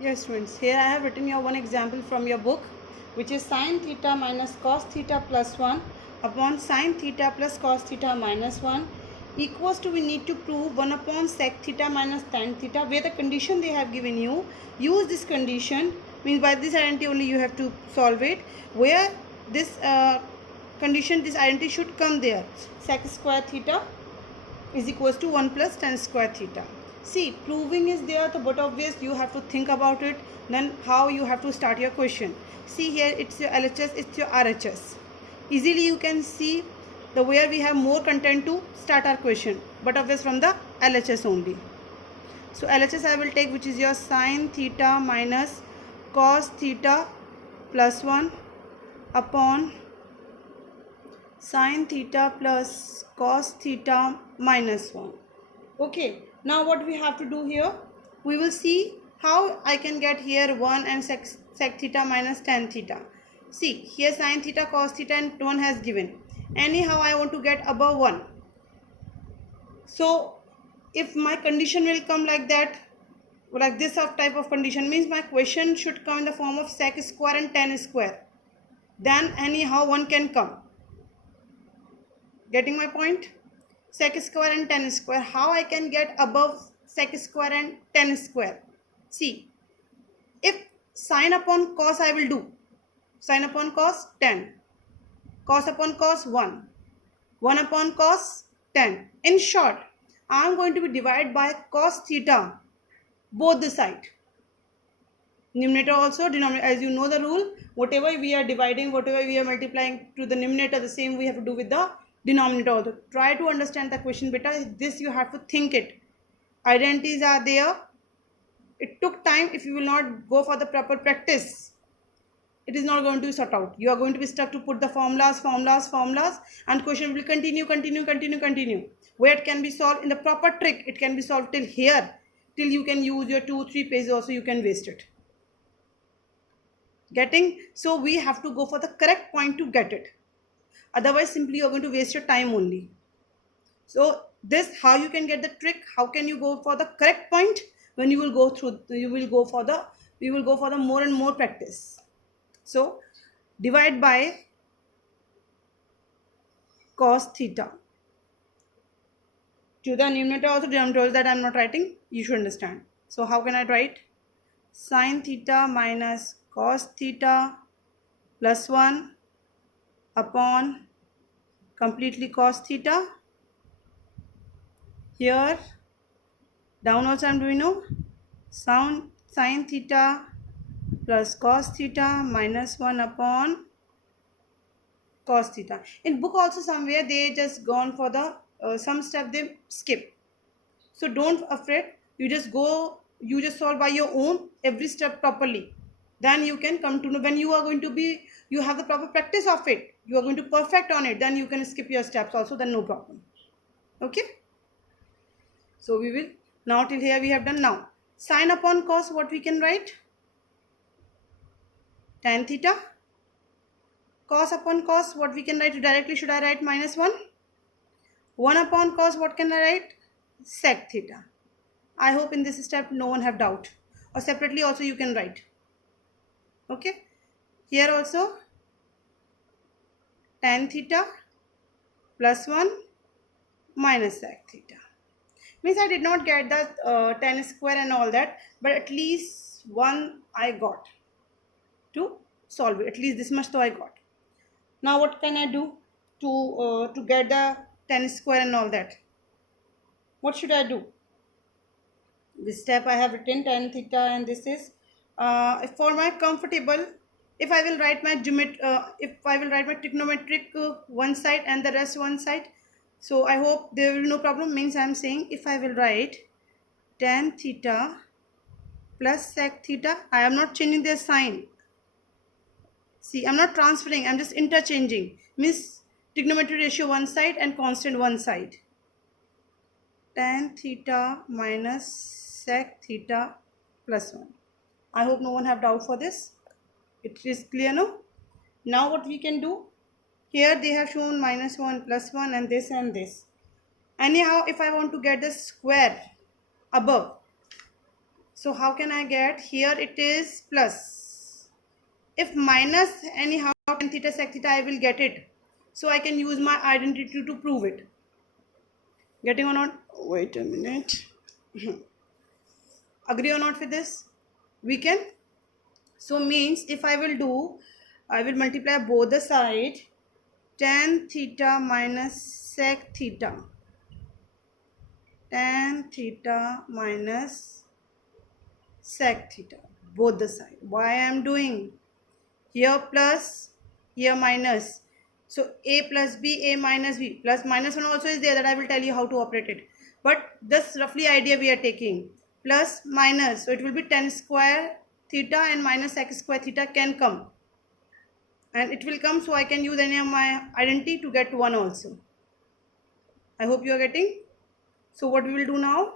Yes, students, here I have written your one example from your book, which is sin theta minus cos theta plus 1 upon sin theta plus cos theta minus 1 equals to, we need to prove 1 upon sec theta minus tan theta, where the condition they have given you. Use this condition, means by this identity only you have to solve it, where this condition, this identity should come there. Sec square theta is equals to 1 plus tan square theta. See, proving is there, but obvious you have to think about it. Then how you have to start your question. See here, it's your LHS, it's your RHS. Easily you can see the where we have more content to start our question, but obvious from the LHS only. So LHS I will take, which is your sin theta minus cos theta plus 1 upon sin theta plus cos theta minus 1. Okay, now what we have to do here, we will see how I can get here 1 and sec theta minus tan theta. See, here sin theta, cos theta and 1 has given. Anyhow, I want to get above 1. So, if my condition will come like that, like this type of condition, means my question should come in the form of sec square and tan square. Then anyhow 1 can come. Getting my point? Sec square and tan square. How I can get above sec square and tan square? See, if sine upon cos I will do. Sine upon cos 10. Cos upon cos 1. 1 upon cos 10. In short, I am going to be divided by cos theta, both the side. Numerator also, denominator, as you know the rule, whatever we are dividing, whatever we are multiplying to the numerator, the same we have to do with the denominator also. Try to understand the question better. This you have to think it. Identities are there. It took time. If you will not go for the proper practice, it is not going to sort out. You are going to be stuck to put the formulas, and question will continue. Where it can be solved in the proper trick, it can be solved till here, till you can use your 2-3 pages also, you can waste it. Getting? So we have to go for the correct point to get it. Otherwise, simply you are going to waste your time only. So this, how you can get the trick, how can you go for the correct point, when you will go through, we will go for the more and more practice. So divide by cos theta. To the numerator also, denominator that I am not writing, you should understand. So how can I write? Sin theta minus cos theta plus 1 upon completely cos theta. Here down also I am doing no. Sin theta plus cos theta minus 1 upon cos theta. In book also somewhere they just gone for the some step they skip. So don't afraid. You just solve by your own every step properly. Then you can come to know, when you are going to be, you have the proper practice of it, you are going to perfect on it, then you can skip your steps also, then no problem. Okay. So we will, now till here we have done. Now sin upon cos, what we can write? Tan theta. Cos upon cos, what we can write directly? Should I write minus 1? 1 upon cos, what can I write? Sec theta. I hope in this step no one have doubt, or separately also you can write. Okay. Here also tan theta plus 1 minus sec theta. Means I did not get the tan square and all that, but at least one I got to solve it. At least this much though I got. Now what can I do to get the tan square and all that? What should I do? This step I have written tan theta, and this is for my comfortable. If I will write my trigonometric one side and the rest one side, so I hope there will be no problem. Means I am saying, if I will write tan theta plus sec theta, I am not changing their sign. See, I am not transferring, I am just interchanging. Means trigonometry ratio one side and constant one side. Tan theta minus sec theta plus 1. I hope no one have doubt for this. It is clear now. Now what we can do, here they have shown minus 1 plus 1 and this and this. Anyhow, if I want to get the square above, So how can I get? Here it is plus. If minus anyhow tan theta sec theta, I will get it. So I can use my identity to prove it. Getting or not? Wait a minute. Agree or not with this? We can. So means if I will do, I will multiply both the side tan theta minus sec theta. Tan theta minus sec theta. Both the side. Why I am doing? Here plus, here minus. So a plus b, a minus b. Plus minus 1 also is there, that I will tell you how to operate it. But this roughly idea we are taking. Plus minus. So it will be tan square theta and minus sec square theta can come. And it will come, so I can use any of my identity to get 1 also. I hope you are getting. So what we will do now?